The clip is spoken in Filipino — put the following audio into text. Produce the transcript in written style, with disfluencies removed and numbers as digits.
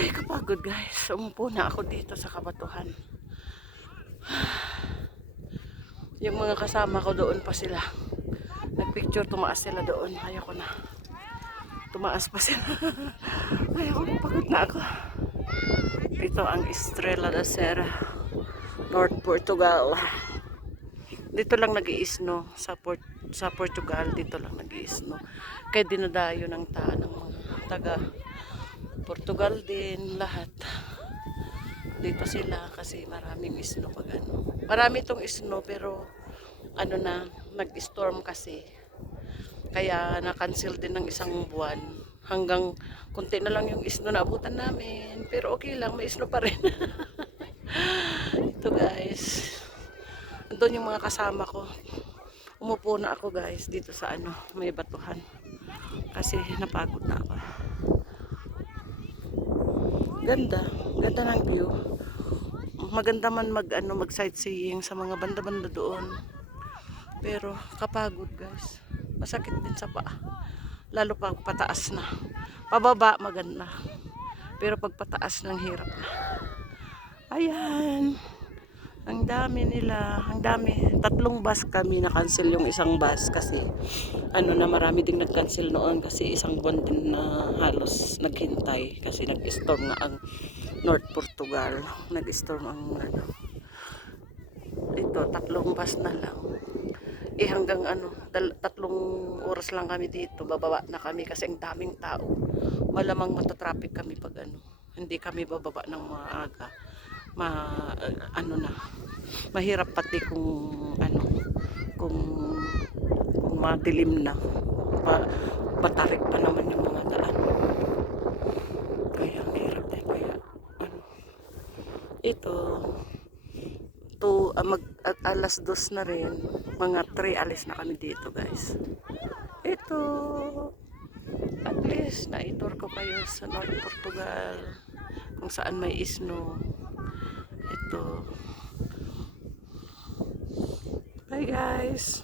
Ay, kapagod guys. Umupo na ako dito sa kabatuhan. Yung mga kasama ko doon pa sila. Nagpicture, tumaas sila doon. Ayoko na. Tumaas pa sila. Ayoko na, pagod na ako. Ito ang Estrela da Serra, North Portugal. Dito lang nag-iisno sa Portugal, dito lang nag-iisno. Kaya dinadayo ng ng mga taga Portugal din lahat. Dito sila kasi maraming isno pag ano. Marami itong isno pero ano na, nag-storm kasi. Kaya na-cancel din ng isang buwan. Hanggang konti na lang yung isno na abutan namin. Pero okay lang, may isno pa rin. Ito guys. Doon yung mga kasama ko. Umupo na ako guys dito sa ano, may batuhan. Kasi napagod na ako. Ganda, ganda ng view. Maganda man mag sightseeing sa mga banda-banda doon. Pero kapagod guys. Masakit din sa paa. Lalo pag pataas na. Pababa maganda. Pero pag pataas ng hirap na. Ayan. Ang dami nila, ang dami. 3 bus kami na-cancel yung isang bus kasi ano na marami ding nag-cancel noon kasi isang buwan din na halos naghintay kasi nag-storm na ang North Portugal. Nag-storm ang ano. Ito, 3 bus na lang. Hanggang ano, 3 oras lang kami dito. Bababa na kami kasi ang daming tao. Malamang matatraffic kami pag ano. Hindi kami bababa ng maaga. Ano na, mahirap pati kung ano, kung madilim na, matarik pa naman yung mga daan, kaya ang hirap eh. Kaya ano, ito alas 2 na rin, mga 3 alis na kami dito guys. Ito, at least na-tour ko kayo sa North Portugal kung saan may isno. Ito. Bye guys.